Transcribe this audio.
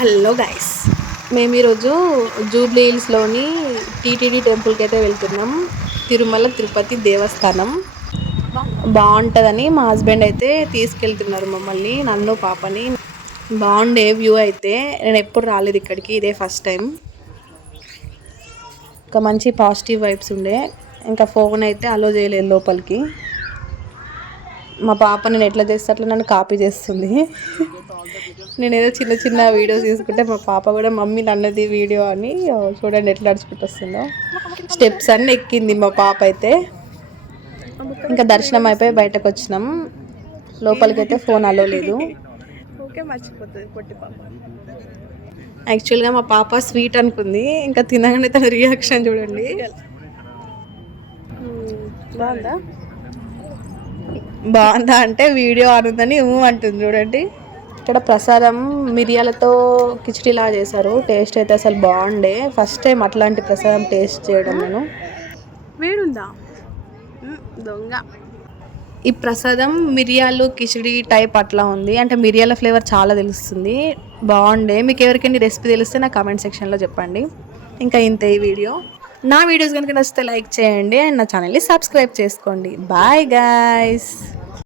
Hello guys, మేము ఈరోజు Jubilee హిల్స్లోని TTD టెంపుల్కి అయితే వెళ్తున్నాం. తిరుమల తిరుపతి దేవస్థానం బాగుంటుందని మా హస్బెండ్ అయితే తీసుకెళ్తున్నారు మమ్మల్ని, నన్ను పాపని. బాగుండే వ్యూ అయితే, నేను ఎప్పుడు రాలేదు ఇక్కడికి, ఇదే ఫస్ట్ టైం. ఇంకా మంచి పాజిటివ్ వైబ్స్ ఉండే. ఇంకా ఫోన్ అయితే అలో చేయలేదు లోపలికి. మా పాప నేను ఎట్లా చేస్తే అట్లా నన్ను కాపీ చేస్తుంది. నేను ఏదో చిన్న చిన్న వీడియోస్ తీసుకుంటే మా పాప కూడా మమ్మీ నన్నది వీడియో అని చూడండి ఎట్లా నడుచుకుంటూ వస్తుందో. స్టెప్స్ అన్నీ ఎక్కింది మా పాప అయితే. ఇంకా దర్శనం అయిపోయి బయటకు వచ్చినాం. లోపలికి అయితే ఫోన్ అలో లేదు. యాక్చువల్గా మా పాప స్వీట్ అనుకుంది, ఇంకా తినగానే తన రియాక్షన్ చూడండి. బాగుందా అంటే వీడియో ఆనుందని అంటుంది చూడండి. ఇక్కడ ప్రసాదం మిరియాలతో కిచిడిలా చేశారు. టేస్ట్ అయితే అసలు బాగుండే. ఫస్ట్ టైం అట్లాంటి ప్రసాదం టేస్ట్ చేయడం నేను. వేడుందా దొంగ. ఈ ప్రసాదం మిరియాలు కిచిడి టైప్ అట్లా ఉంది, అంటే మిరియాల ఫ్లేవర్ చాలా తెలుస్తుంది. బాగుండే. మీకు ఎవరికైనా రెసిపీ తెలిస్తే నా కామెంట్ సెక్షన్లో చెప్పండి. ఇంకా ఇంతే ఈ వీడియో. నా వీడియోస్ కనుక నచ్చితే లైక్ చేయండి అండ్ నా ఛానల్ని సబ్స్క్రైబ్ చేసుకోండి. Bye guys.